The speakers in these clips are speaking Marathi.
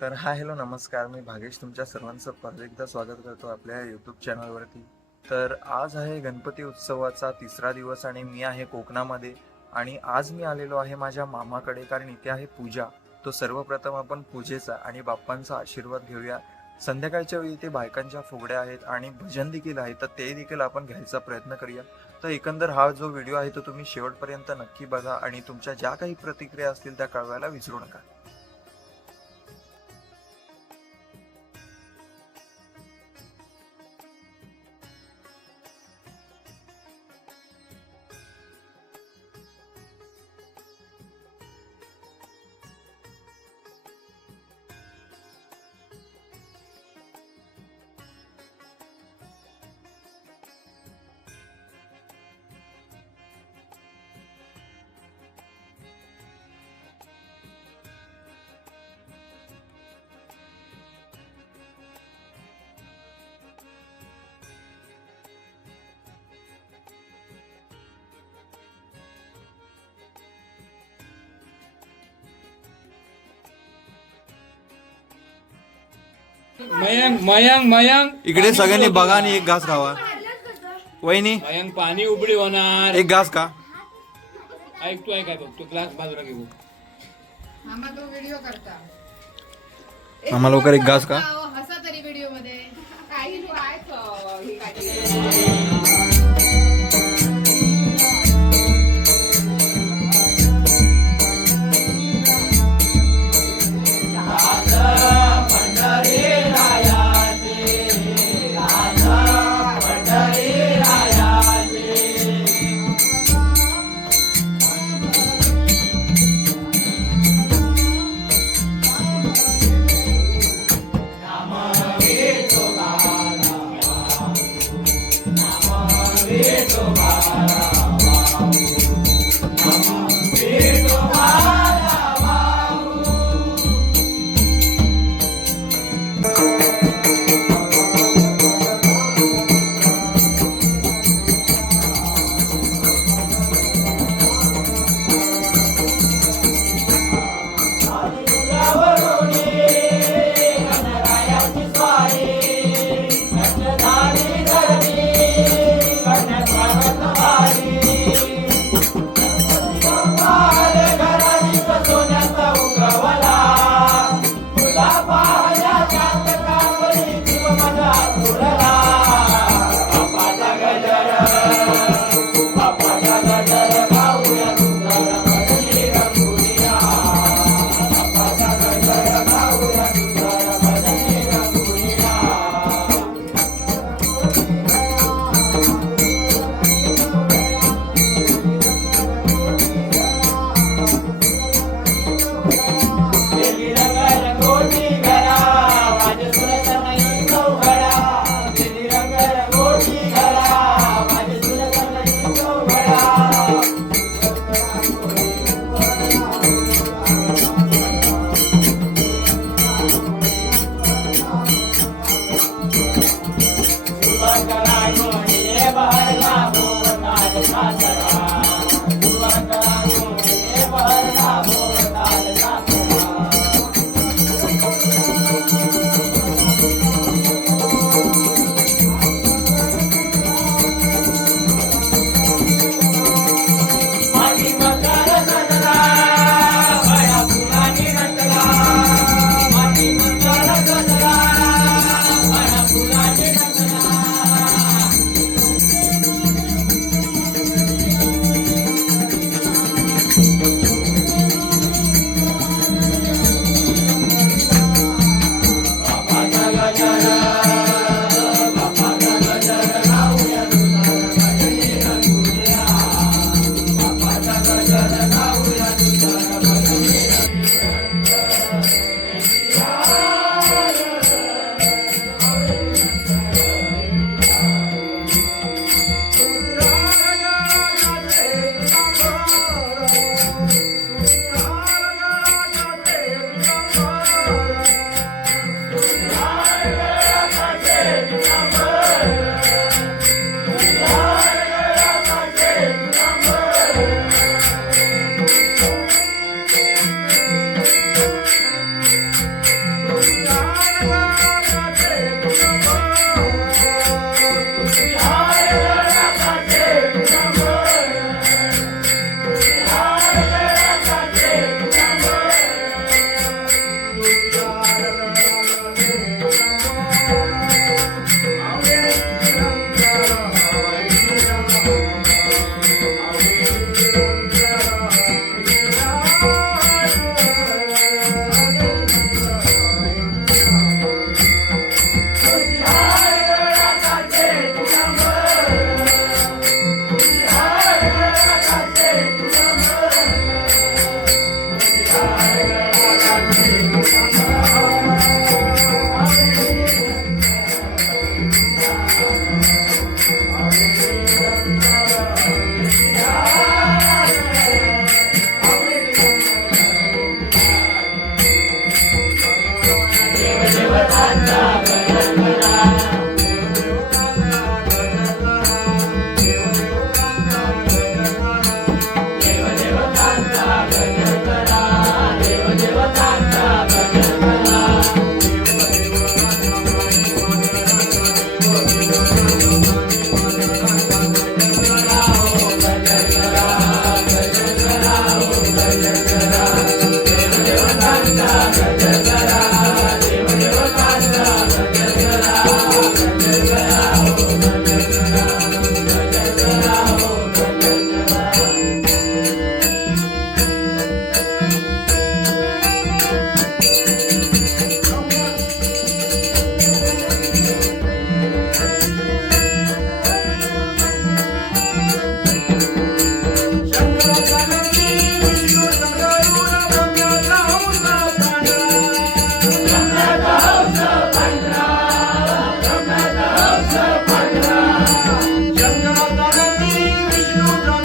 तर हा हॅलो नमस्कार. मी भागेश तुमच्या सर्वांचं परत एकदा स्वागत करतो आपल्या यूट्यूब चॅनलवरती तर आज आहे गणपती उत्सवाचा तिसरा दिवस आणि मी आहे कोकणामध्ये. आणि आज मी आलेलो आहे माझ्या मामाकडे कारण इथे आहे पूजा. तो सर्वप्रथम आपण पूजेचा आणि बाप्पांचा आशीर्वाद घेऊया. संध्याकाळच्या वेळी इथे बायकांच्या फुगड्या आहेत आणि भजन देखील आहे तर ते देखील आपण घ्यायचा प्रयत्न करूया. तर एकंदर हा जो व्हिडिओ आहे तो तुम्ही शेवटपर्यंत नक्की बघा आणि तुमच्या ज्या काही प्रतिक्रिया असतील त्या कळवायला विसरू नका. मयंक मयंक मयंक. इकडे सगळ्यांनी बघा आणि एक घास खावा. वहिनी मयंक पाणी उबडी होणार. एक घास का ऐक तू ऐक बघ तू ग्लास बाजूला घेऊ मामा तो व्हिडिओ करता. आम्हाला लवकर एक घास का हसा तरी व्हिडिओमध्ये. काही काय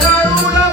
Carula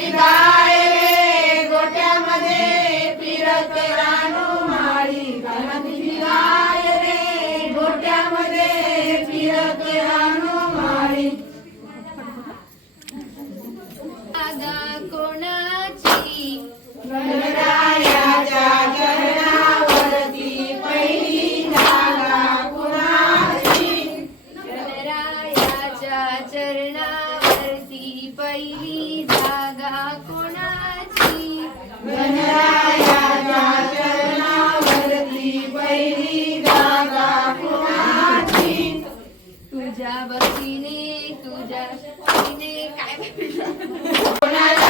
감사합니다. तुझ्या बसीने तुझ्या काय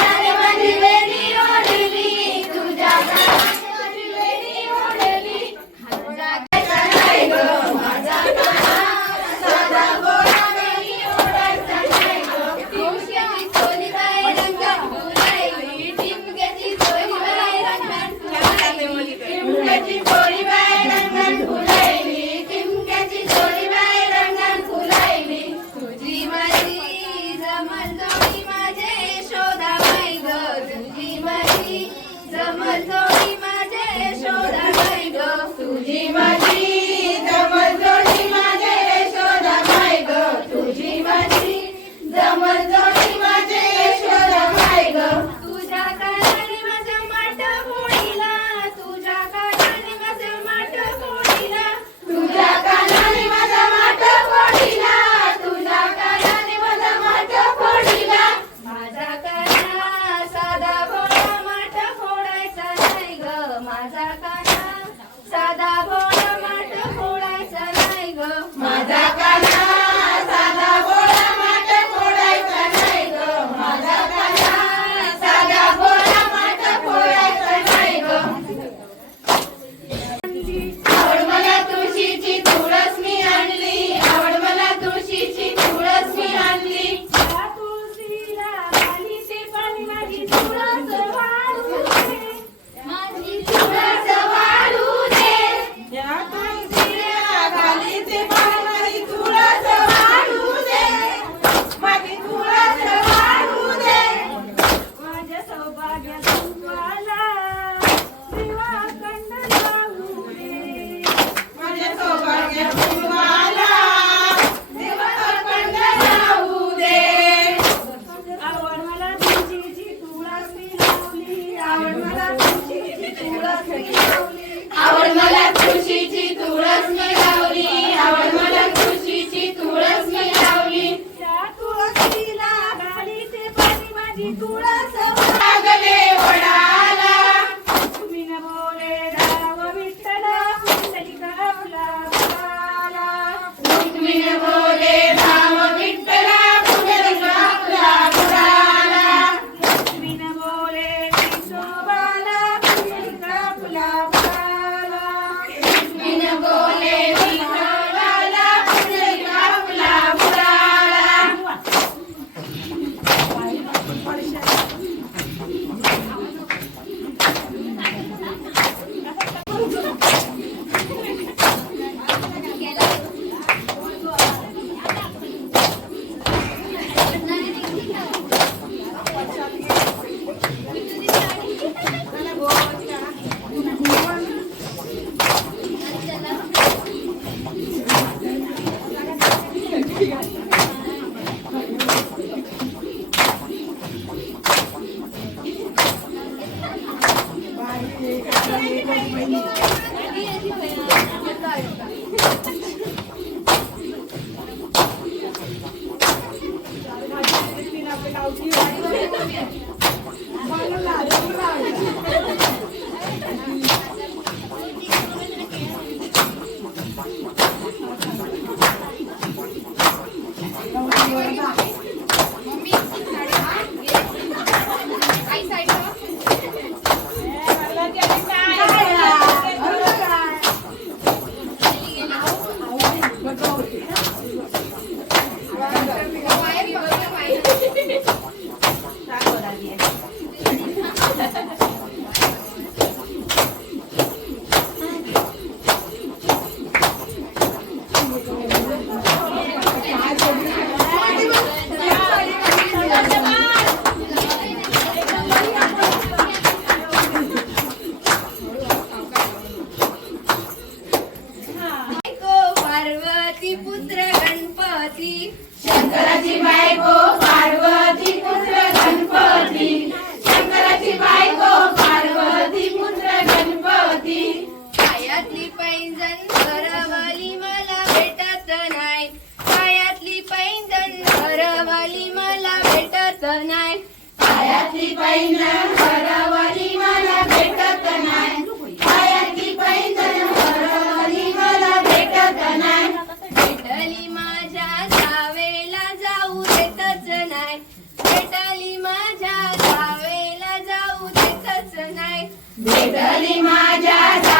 माझ्या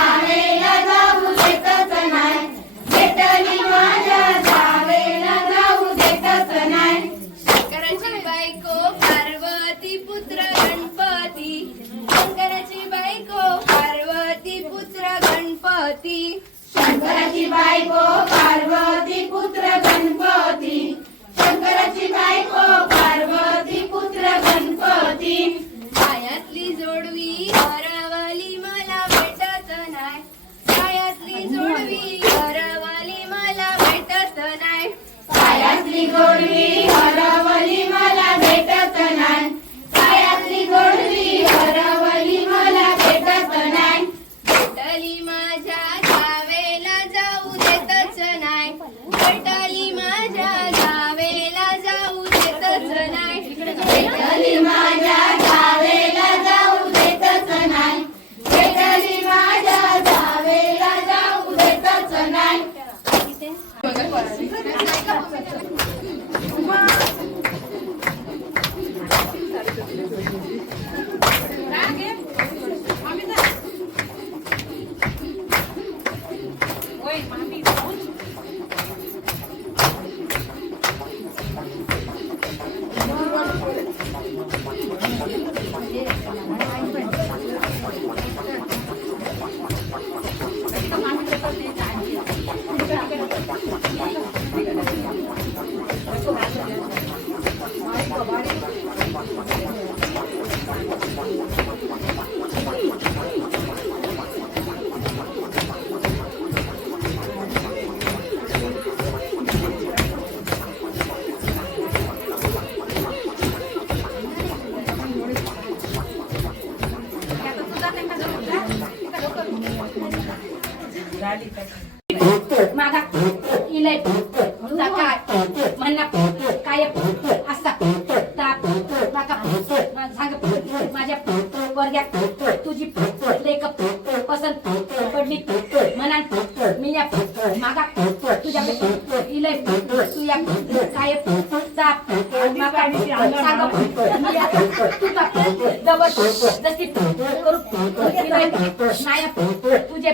तुझे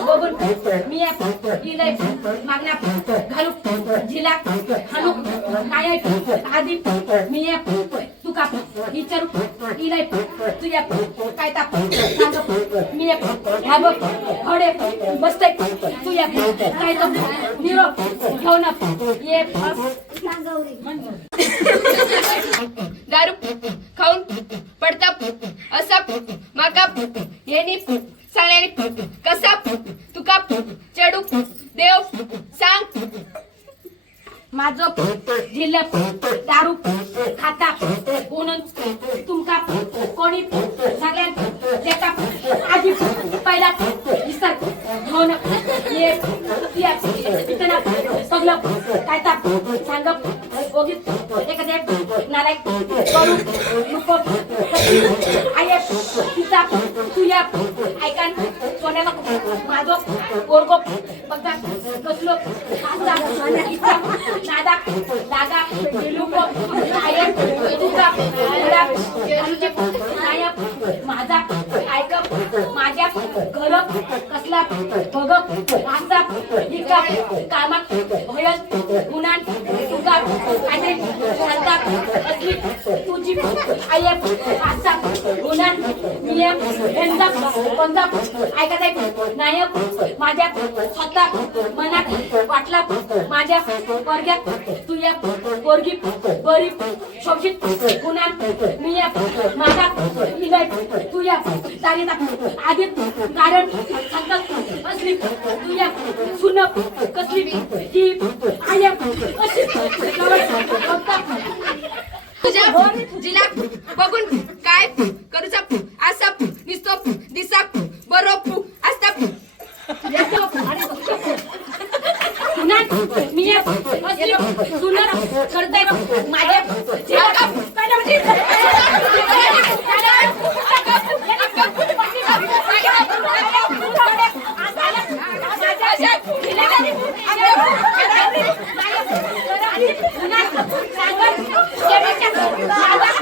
बघून मी इलय मागण्या घालू झिला हाणू नायक आधी मी या तुका विचारू इलय तुझ्या काय ताप मी ह्या बघ घोडे तुझ्या काय तो निरोप ये दारू खाऊन माका येनी चालण्याने कसा तुका चेडू देव सांग माझो जिल्ह्यात दारू खाता म्हणून तुमका कोणी सगळ्यात देता आधी पहिला विसर घेऊन ये या सगळं काय ता सांग ओगीत एखादे नालायक करू नको. आय तिचा तुया ऐकान सोन्याला माझो गोरगो बघा कसलो नादा दादा लोको आये तुझा घरा नायक माझा ऐकप माझ्या घर कसला बघ वाचा हिका कामात भयस गुणान तुका आणि शांतात असली तुझी आये वाचा गुणान नियम हेंदा पंजा ऐकत आहे नायक माझ्या स्वतः मनात वाटला माझ्या वर्गात तुझ्या पोरगी बरी शोषित गुणान मी माझा इलय तुझ्या चारिता आदित कारण संकल्प असली तुझ्या सुन कसली ही आय अशी तुझ्या जिला बघून काय करूचा? असा दिसतो मी या सुनर करताय माझ्या सांगा